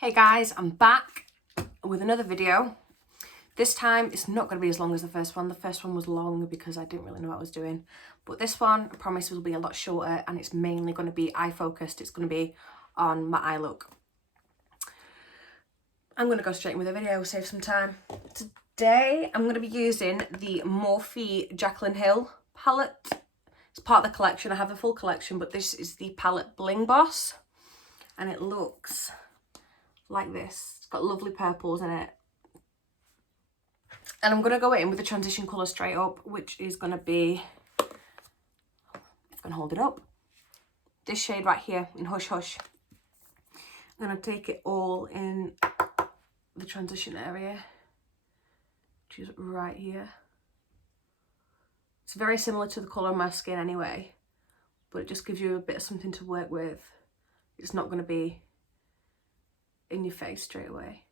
Hey guys, I'm back with another video. This time it's not going to be as long as the first one. The first one was long because I didn't really know what I was doing. But this one, I promise, will be a lot shorter and it's mainly going to be eye focused. It's going to be on my eye look. I'm going to go straight in with the video, save some time. Today I'm going to be using the Morphe Jaclyn Hill palette. It's part of the collection. I have the full collection, but this is the palette Bling Boss. And it looks like this. It's got lovely purples in it. And I'm going to go in with the transition colour straight up, which is going to be, if I can hold it up, this shade right here in Hush Hush. I'm going to take it all in the transition area, which is right here. It's very similar to the colour of my skin anyway, but it just gives you a bit of something to work with. It's not going to be in your face straight away.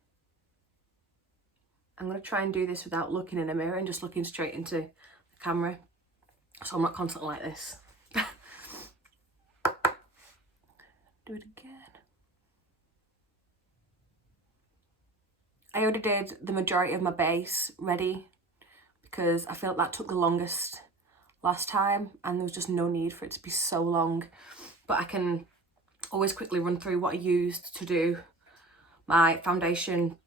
I'm going to try and do this without looking in a mirror and just looking straight into the camera, so I'm not constantly like this. Do it again. I already did the majority of my base ready because I felt that took the longest last time and there was just no need for it to be so long. But I can always quickly run through what I used to do my foundation,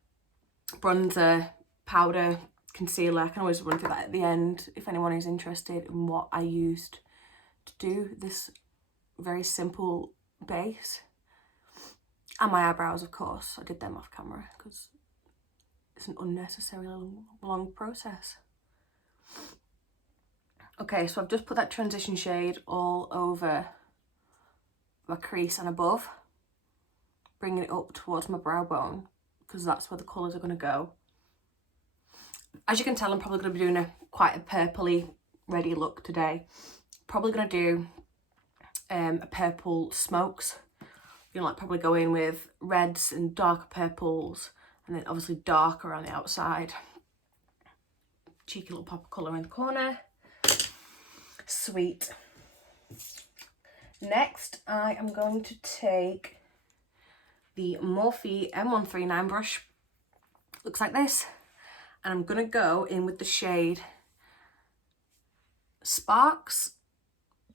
bronzer, powder, concealer. I can always run through that at the end if anyone is interested in what I used to do this very simple base. And my eyebrows, of course. I did them off camera because it's an unnecessarily long process. Okay, so I've just put that transition shade all over my crease and above, bringing it up towards my brow bone because that's where the colours are going to go. As you can tell, I'm probably going to be doing quite a purpley ready look today. Probably going to do a purple smokes. You know, like probably go in with reds and darker purples and then obviously darker on the outside. Cheeky little pop of colour in the corner. Sweet. Next, I am going to take the Morphe M139 brush. Looks like this. And I'm going to go in with the shade Sparks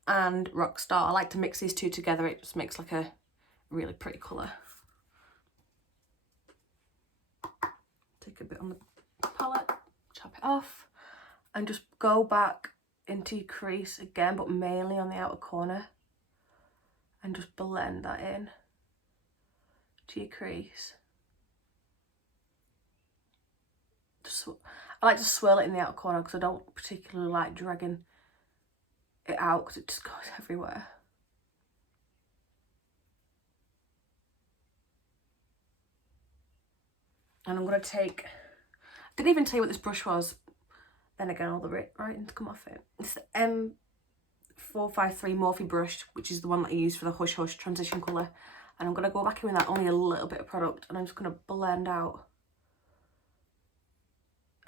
and Rockstar. I like to mix these two together. It just makes like a really pretty colour. Take a bit on the palette, chop it off, and just go back into your crease again, but mainly on the outer corner. And just blend that in to your crease. I like to swirl it in the outer corner because I don't particularly like dragging it out because it just goes everywhere. And I'm going to take, I didn't even tell you what this brush was, then again all the writing's come off it. It's the M453 Morphe brush, which is the one that I use for the Hush Hush transition colour. And I'm going to go back in with that, only a little bit of product, and I'm just going to blend out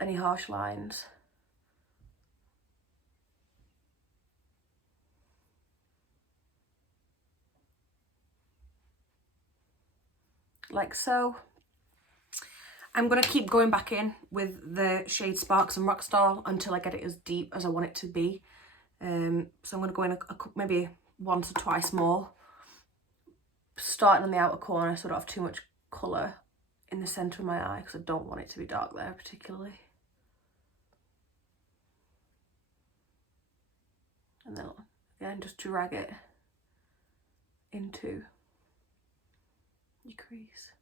any harsh lines. Like so. I'm going to keep going back in with the shade Sparks and Rockstar until I get it as deep as I want it to be. So I'm going to go in maybe once or twice more, starting on the outer corner so I don't have too much colour in the centre of my eye because I don't want it to be dark there particularly. And then again, just drag it into your crease.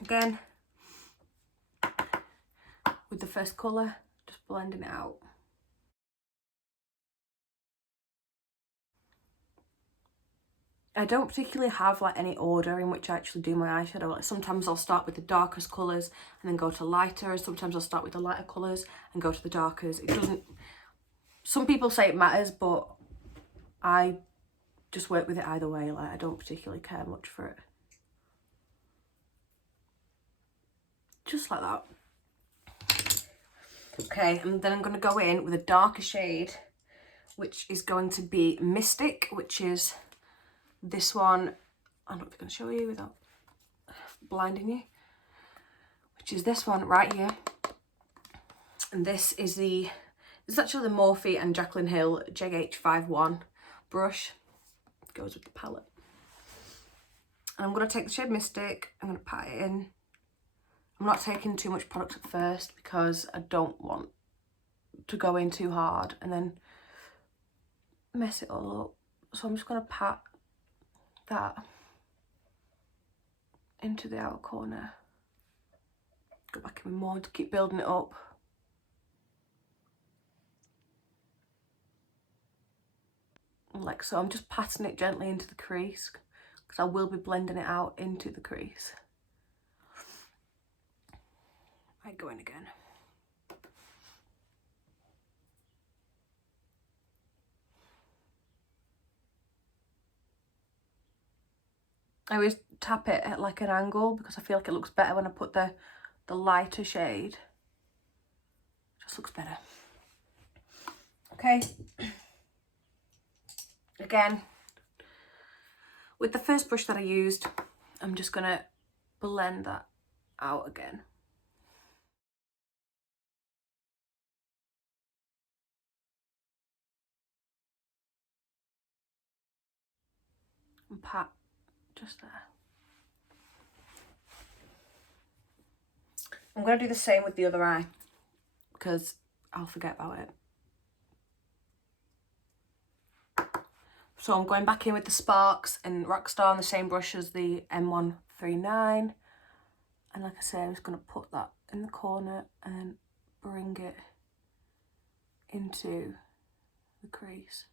Again, with the first colour, just blending it out. I don't particularly have like any order in which I actually do my eyeshadow. Like sometimes I'll start with the darkest colours and then go to lighter, and sometimes I'll start with the lighter colours and go to the darkers. It doesn't, some people say it matters, but I just work with it either way. Like I don't particularly care much for it. Just like that. Okay, and then I'm going to go in with a darker shade, which is going to be Mystic, which is this one. I'm not going to show you without blinding you, which is this one right here. And this is actually the Morphe and Jaclyn Hill JH51 brush. It goes with the palette. And I'm going to take the shade Mystic, I'm going to pat it in. I'm not taking too much product at first because I don't want to go in too hard and then mess it all up. So I'm just going to pat that into the outer corner. Go back in with more to keep building it up. Like so. I'm just patting it gently into the crease because I will be blending it out into the crease. I go in again. I always tap it at like an angle because I feel like it looks better when I put the lighter shade. It just looks better. Okay. Again, with the first brush that I used, I'm just gonna blend that out again. And pat just there. I'm going to do the same with the other eye because I'll forget about it. So I'm going back in with the Sparks and Rockstar on the same brush as the M139. And like I say, I'm just going to put that in the corner and then bring it into the crease.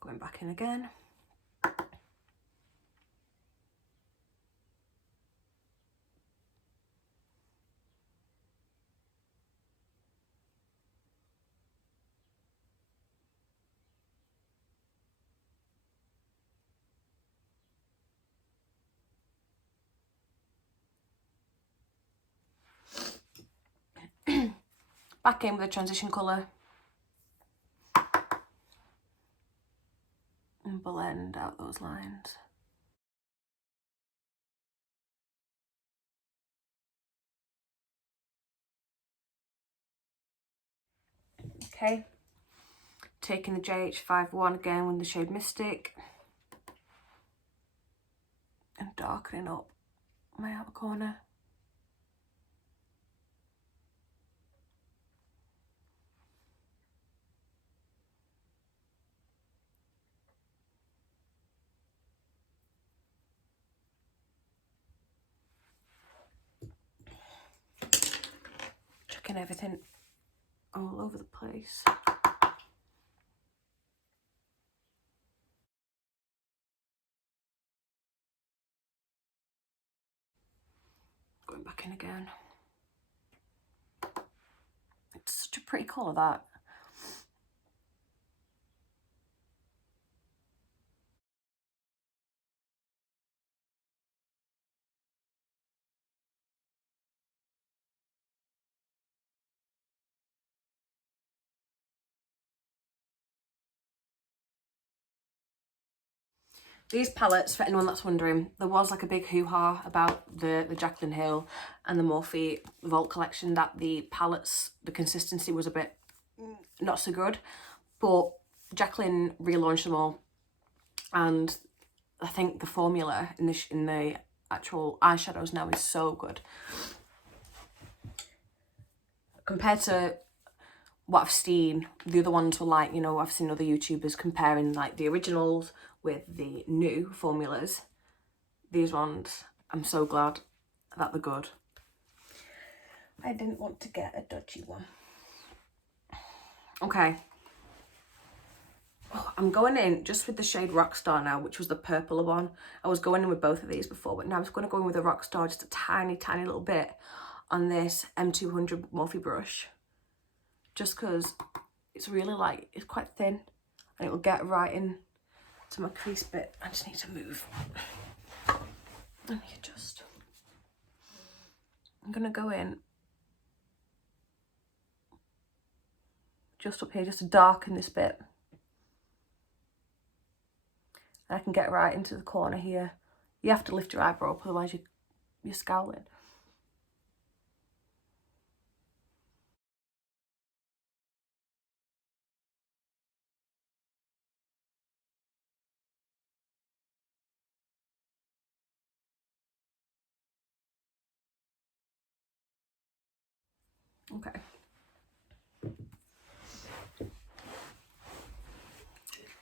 Going back in again. Back in with a transition colour. And blend out those lines. Okay, taking the JH51 again with the shade Mystic and darkening up my outer corner. Chucking everything all over the place. Going back in again. It's such a pretty colour, that. These palettes, for anyone that's wondering, there was like a big hoo-ha about the Jaclyn Hill and the Morphe Vault collection that the palettes, the consistency was a bit not so good. But Jaclyn relaunched them all, and I think the formula in the actual eyeshadows now is so good. Compared to what I've seen, the other ones were like, you know, I've seen other YouTubers comparing like the originals with the new formulas. These ones, I'm so glad that they're good. I didn't want to get a dodgy one. Okay. Oh, I'm going in just with the shade Rockstar now, which was the purple one. I was going in with both of these before, but now I'm just going to go in with the Rockstar just a tiny, tiny little bit on this M200 Morphe brush. Just because it's really like, it's quite thin and it will get right in to my crease bit. I just need to move. Let me adjust. I'm going to go in just up here, just to darken this bit. And I can get right into the corner here. You have to lift your eyebrow up, otherwise you're scowling. Okay.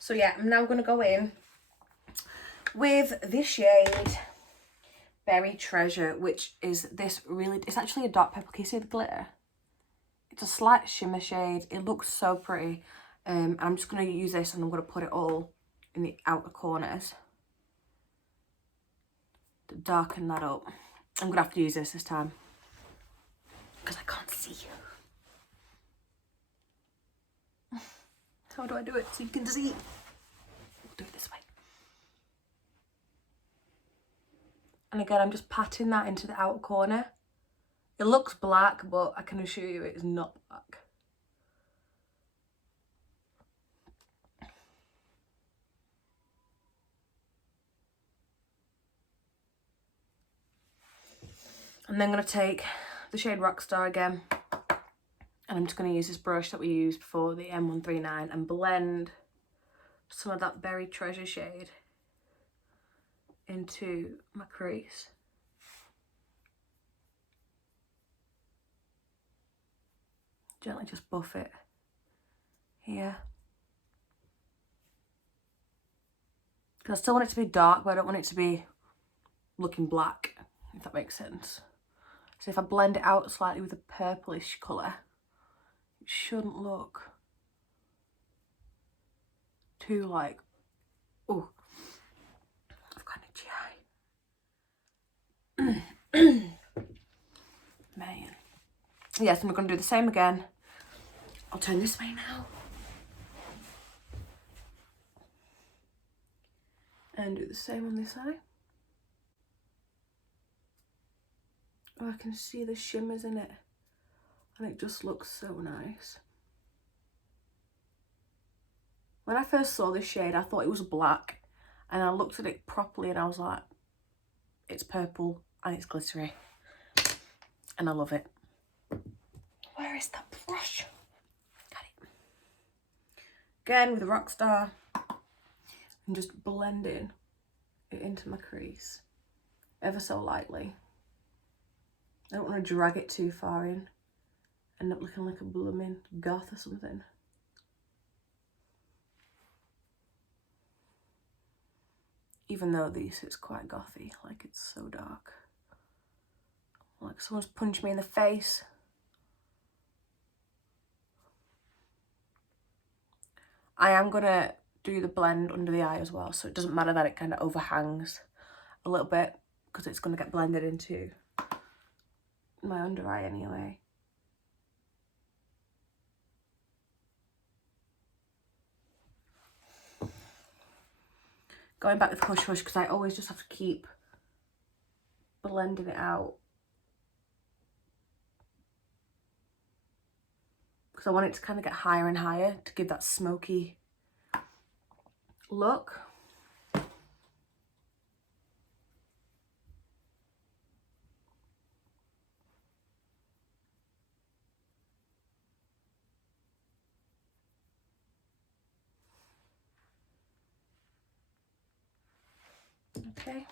So yeah, I'm now going to go in with this shade, Berry Treasure, which is this really, it's actually a dark purple. Can you see the glitter? It's a slight shimmer shade. It looks so pretty. I'm just going to use this and I'm going to put it all in the outer corners to darken that up. I'm going to have to use this time because I can't see. How do I do it so you can see? We'll do it this way. And again, I'm just patting that into the outer corner. It looks black, but I can assure you it is not black. And then I'm going to take the shade Rockstar again. And I'm just going to use this brush that we used before, the M139, and blend some of that Berry Treasure shade into my crease. Gently just buff it here. Because I still want it to be dark, but I don't want it to be looking black, if that makes sense. So if I blend it out slightly with a purplish colour, it shouldn't look too like, oh, I've got an itchy eye. Man. Yes, and we're going to do the same again. I'll turn this way now. And do the same on this side. Oh, I can see the shimmers in it. And it just looks so nice. When I first saw this shade, I thought it was black. And I looked at it properly and I was like, it's purple and it's glittery. And I love it. Where is the brush? Got it. Again with the Rockstar. And just blending it into my crease. Ever so lightly. I don't want to drag it too far in. End up looking like a blooming goth or something. Even though this is quite gothy, like it's so dark. Like someone's punched me in the face. I am gonna do the blend under the eye as well, so it doesn't matter that it kind of overhangs a little bit, because it's gonna get blended into my under eye anyway. Going back with Hush Hush, because I always just have to keep blending it out. Because I want it to kind of get higher and higher to give that smoky look. Okay.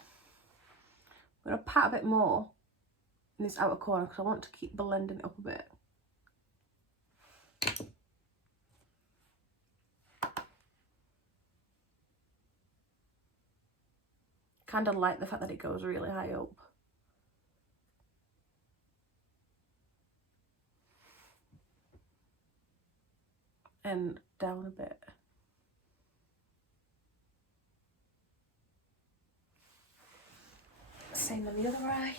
I'm going to pat a bit more in this outer corner because I want to keep blending it up a bit. Kind of like the fact that it goes really high up. And down a bit. Same on the other eye.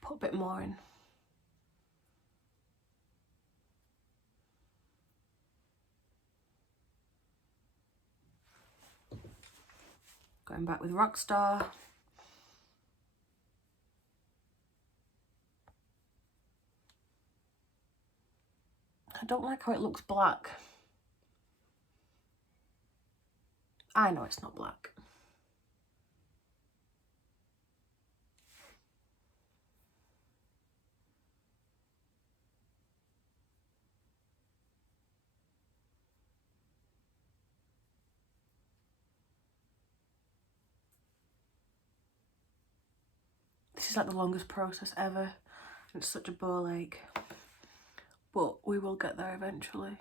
Put a bit more in. Going back with Rockstar. don't like how it looks black. I know it's not black. This is like the longest process ever. It's such a ball ache. But we will get there eventually.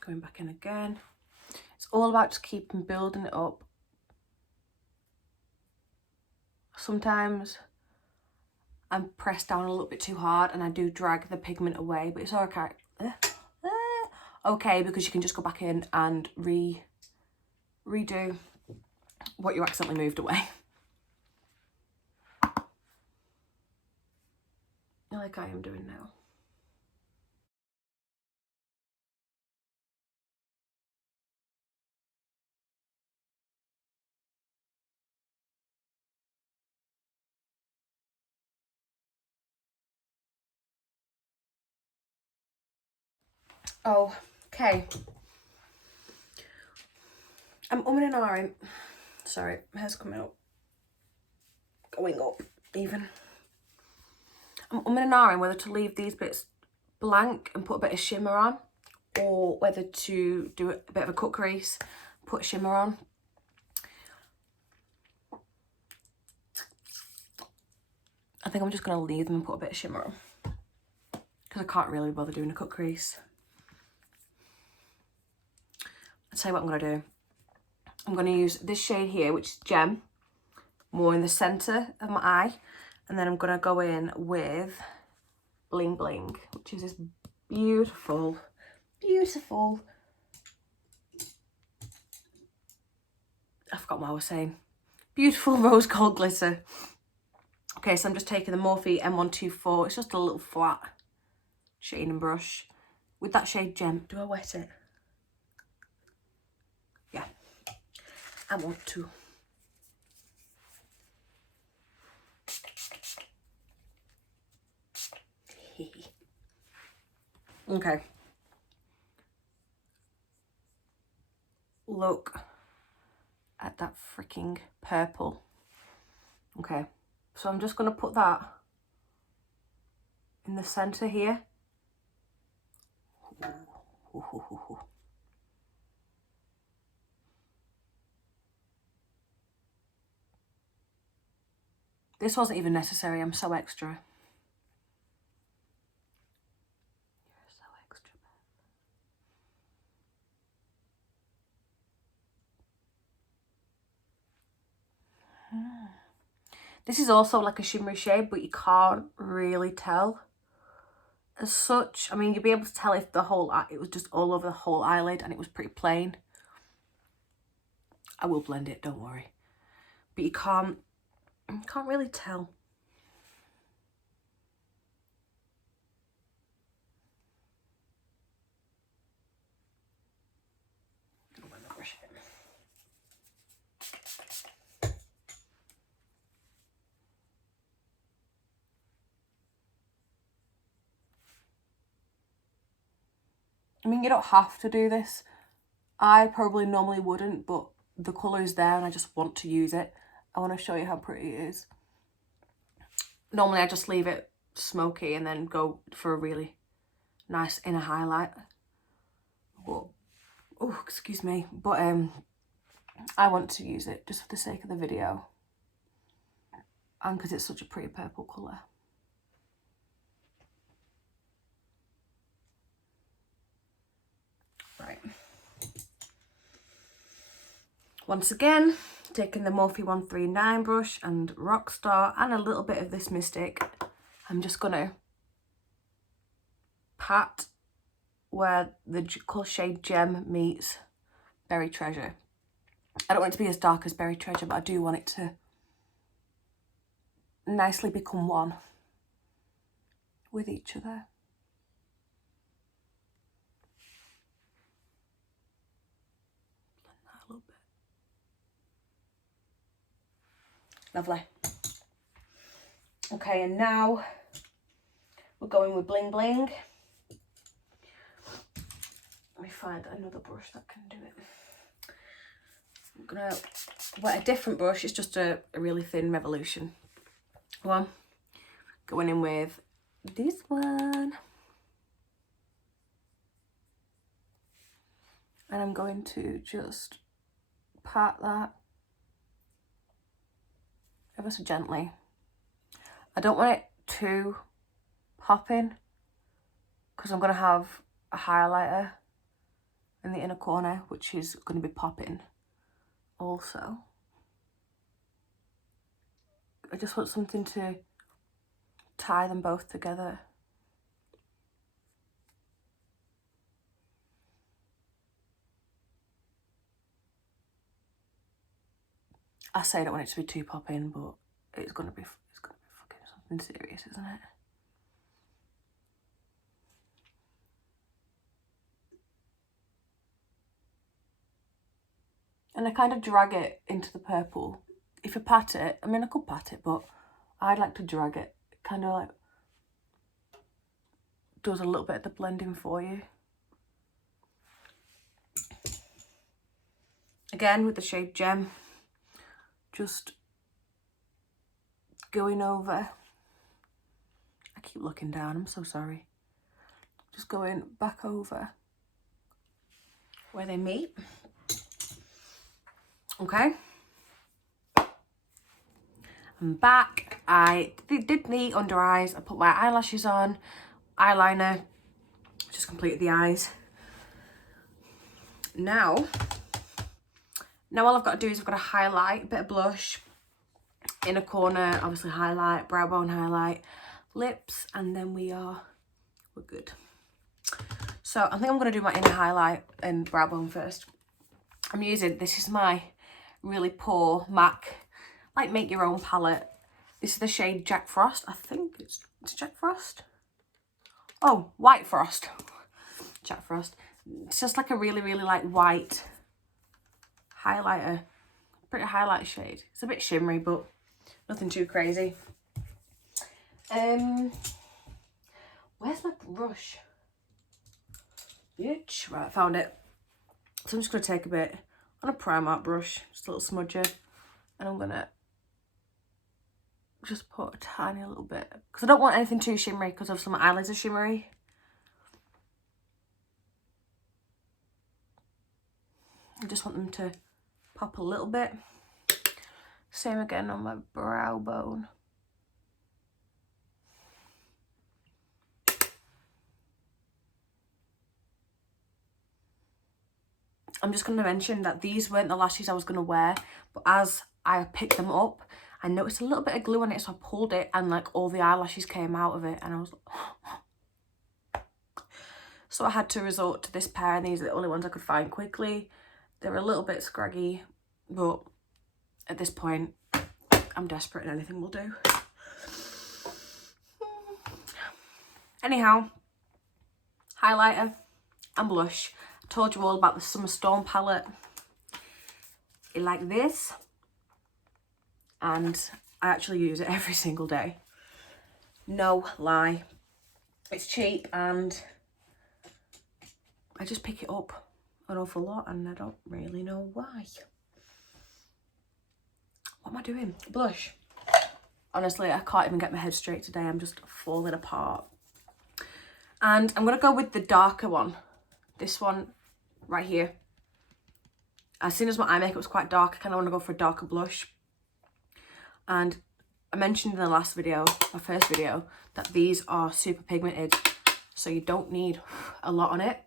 Going back in again. It's all about just keeping building it up. Sometimes I'm pressed down a little bit too hard and I do drag the pigment away, but it's okay. Okay, because you can just go back in and redo what you accidentally moved away. Like I am doing now. Oh, okay. I'm umming and ahhing. Sorry, my hair's coming up. Going up, even. I'm umming and ahhing whether to leave these bits blank and put a bit of shimmer on, or whether to do a bit of a cut crease, put shimmer on. I think I'm just going to leave them and put a bit of shimmer on, because I can't really bother doing a cut crease. I'll tell you what I'm going to do. I'm going to use this shade here, which is Gem, more in the centre of my eye. And then I'm going to go in with Bling Bling, which is this beautiful, beautiful... I forgot what I was saying. Beautiful rose gold glitter. Okay, so I'm just taking the Morphe M124. It's just a little flat shading brush. With that shade Gem, do I wet it? Yeah. I want to. Okay. Look at that freaking purple. Okay, so I'm just going to put that in the centre here. This wasn't even necessary, I'm so extra. You're so extra. This is also like a shimmery shade, but you can't really tell as such. I mean, you'll be able to tell if the whole, it was just all over the whole eyelid and it was pretty plain. I will blend it, don't worry. But you can't really tell. I mean, you don't have to do this. I probably normally wouldn't, but the colour is there and I just want to use it. I want to show you how pretty it is. Normally I just leave it smoky and then go for a really nice inner highlight. But, oh, excuse me. But I want to use it just for the sake of the video. And because it's such a pretty purple colour. Right. Once again, taking the Morphe 139 brush and Rockstar and a little bit of this Mystic, I'm just going to pat where the shade Gem meets Berry Treasure. I don't want it to be as dark as Berry Treasure, but I do want it to nicely become one with each other. Lovely. Okay, and now we're going with Bling Bling. Let me find another brush that can do it. I'm gonna wet a different brush. It's just a really thin Revolution one. Going in with this one. And I'm going to just pat that ever so gently. I don't want it too popping because I'm going to have a highlighter in the inner corner, which is going to be popping also. I just want something to tie them both together. I say I don't want it to be too popping, but it's gonna be fucking something serious, isn't it? And I kind of drag it into the purple. If you pat it, I mean I could pat it, but I'd like to drag it. It kind of like does a little bit of the blending for you. Again with the shade Gem, just going over. I keep looking down, I'm so sorry. Just going back over where they meet. Okay. I'm back. I did the under eyes. I put my eyelashes on, eyeliner, just completed the eyes. Now all I've got to do is I've got to highlight, a bit of blush, inner corner, obviously highlight, brow bone highlight, lips, and then we're good. So I think I'm going to do my inner highlight and brow bone first. I'm using, this is my really poor MAC, like make your own palette. This is the shade Jack Frost. I think it's Jack Frost. Oh, White Frost. Jack Frost. It's just like a really, really like white highlighter. Pretty highlight shade. It's a bit shimmery, but nothing too crazy. Where's my brush? Bitch. Right, I found it. So I'm just going to take a bit on a Primark brush, just a little smudger, and I'm going to just put a tiny little bit, because I don't want anything too shimmery, because obviously my eyelids are shimmery. I just want them to pop a little bit. Same again on my brow bone. I'm just going to mention that these weren't the lashes I was going to wear, but as I picked them up, I noticed a little bit of glue on it, so I pulled it and like all the eyelashes came out of it, and I was like, so I had to resort to this pair, and these are the only ones I could find quickly. They're a little bit scraggy, but at this point, I'm desperate and anything will do. Anyhow, highlighter and blush. I told you all about the Summer Storm palette. I like this, and I actually use it every single day. No lie. It's cheap and I just pick it up an awful lot and I don't really know why. What am I doing? Blush. Honestly, I can't even get my head straight today. I'm just falling apart. And I'm going to go with the darker one. This one right here. As soon as my eye makeup was quite dark, I kind of want to go for a darker blush. And I mentioned in the last video, my first video, that these are super pigmented. So you don't need a lot on it.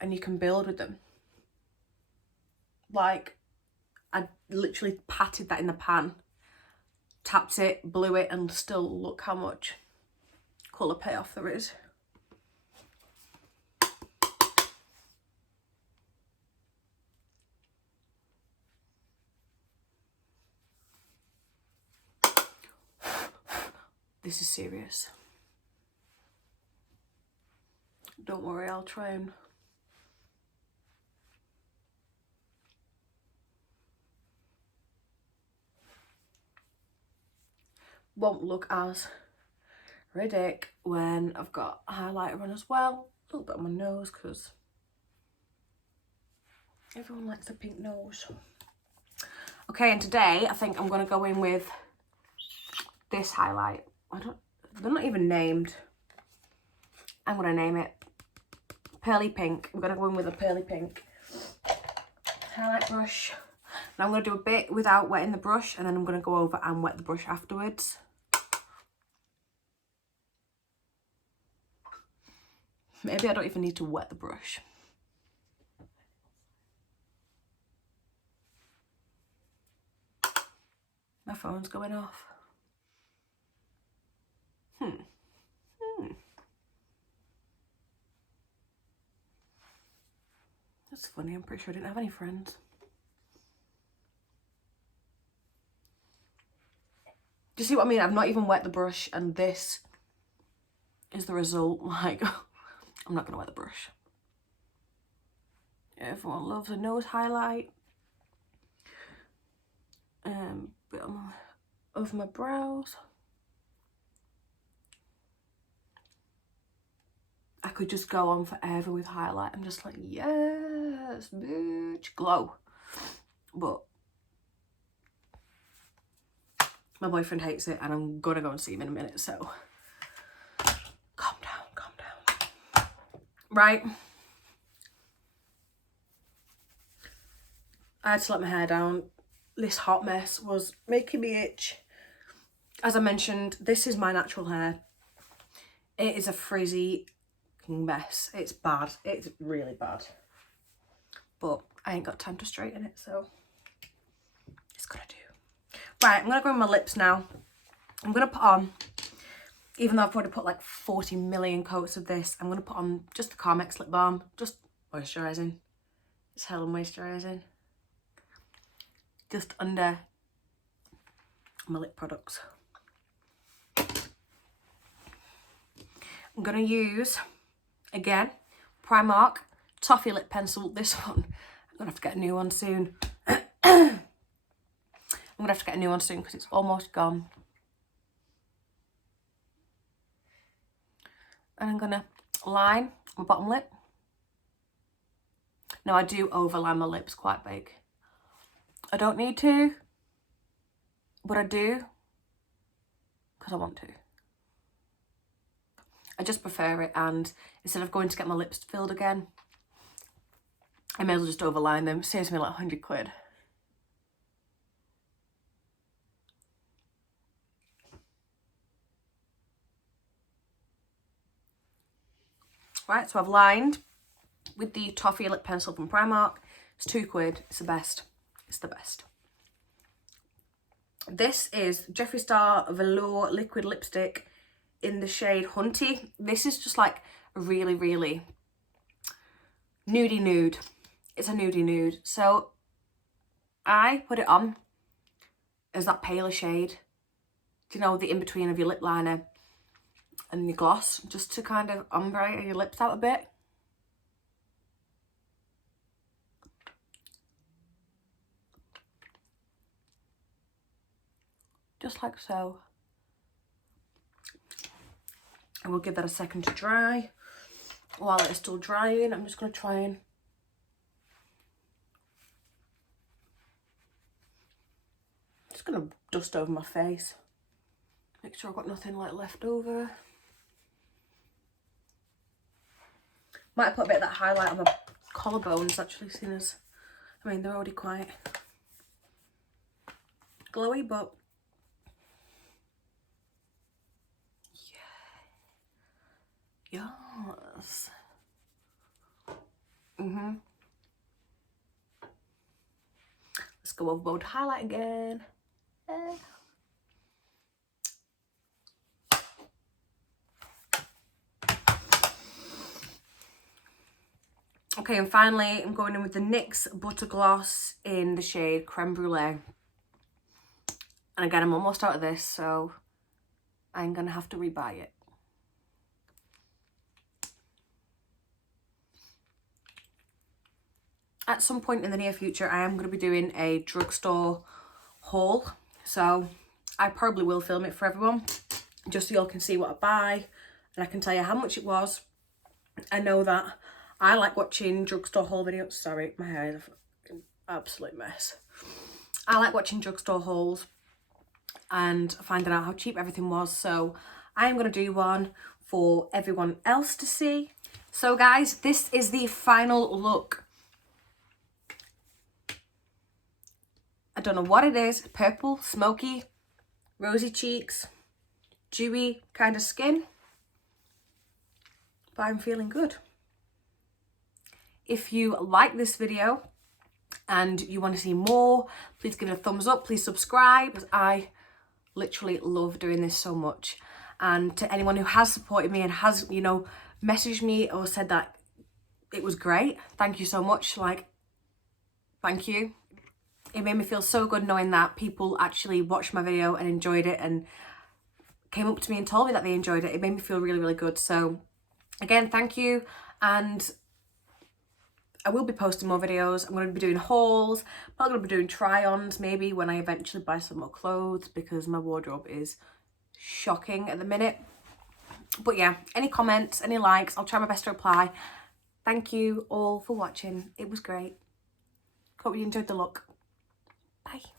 And you can build with them. Like, I literally patted that in the pan, tapped it, blew it, and still look how much colour payoff there is. This is serious. Don't worry, I'll try and... won't look as ridiculous when I've got highlighter on as well. A little bit on my nose because everyone likes a pink nose. Okay, and today I think I'm going to go in with this highlight. They're not even named. I'm going to name it Pearly Pink. I'm going to go in with a Pearly Pink highlight brush. Now I'm going to do a bit without wetting the brush, and then I'm going to go over and wet the brush afterwards. Maybe I don't even need to wet the brush. My phone's going off. That's funny, I'm pretty sure I didn't have any friends. Do you see what I mean? I've not even wet the brush, and this is the result. Like, I'm not gonna wet the brush. Everyone loves a nose highlight. Bit on over my brows. I could just go on forever with highlight. I'm just like, yes, bitch, glow. But my boyfriend hates it, and I'm gonna go and see him in a minute, so calm down, calm down. Right. I had to let my hair down. This hot mess was making me itch. As I mentioned, this is my natural hair. It is a frizzy mess. It's bad. It's really bad. But I ain't got time to straighten it, so it's gonna do. Right, I'm gonna go on my lips now. I'm gonna put on, even though I've already put like 40 million coats of this, I'm gonna put on just the Carmex lip balm, just moisturising. It's hella moisturising. Just under my lip products. I'm gonna use, again, Primark Toffee Lip Pencil. This one, I'm gonna have to get a new one soon. I'm gonna have to get a new one soon because it's almost gone. And I'm gonna line my bottom lip. Now I do overline my lips quite big. I don't need to, but I do because I want to. I just prefer it, and instead of going to get my lips filled again, I may as well just overline them. It saves me like 100 quid. Right, so I've lined with the Toffee Lip Pencil from Primark. It's 2 quid. It's the best. It's the best. This is Jeffree Star Velour Liquid Lipstick in the shade Hunty. This is just like a really, really nudie nude. It's a nudie nude. So I put it on as that paler shade. Do you know, the in-between of your lip liner and your gloss, just to kind of ombre your lips out a bit. Just like so. I will give that a second to dry. While it is still drying, I'm just going to try and just going to dust over my face. Make sure I've got nothing like left over. Might put a bit of that highlight on my collarbones actually, seeing as, I mean, they're already quite glowy, but yeah. Yes. Let's go overboard highlight again. Okay, and finally I'm going in with the NYX Butter Gloss in the shade Creme Brulee. And again, I'm almost out of this, so I'm gonna have to rebuy it. At some point in the near future, I am going to be doing a drugstore haul. So I probably will film it for everyone, just so y'all can see what I buy, and I can tell you how much it was. I know that I like watching drugstore haul videos. Sorry, my hair is an absolute mess. I like watching drugstore hauls and finding out how cheap everything was, so I am going to do one for everyone else to see. So guys, this is the final look. I don't know what it is. Purple, smoky, rosy cheeks, dewy kind of skin, but I'm feeling good. If you like this video and you want to see more, please give it a thumbs up, please subscribe, because I literally love doing this so much. And to anyone who has supported me and has, you know, messaged me or said that it was great, thank you so much. Like, thank you. It made me feel so good knowing that people actually watched my video and enjoyed it and came up to me and told me that they enjoyed it. It made me feel really, really good. So again, thank you. And I will be posting more videos. I'm going to be doing hauls. I'm going to be doing try-ons maybe when I eventually buy some more clothes, because my wardrobe is shocking at the minute. But yeah, any comments, any likes, I'll try my best to reply. Thank you all for watching. It was great. Hope you enjoyed the look. Bye.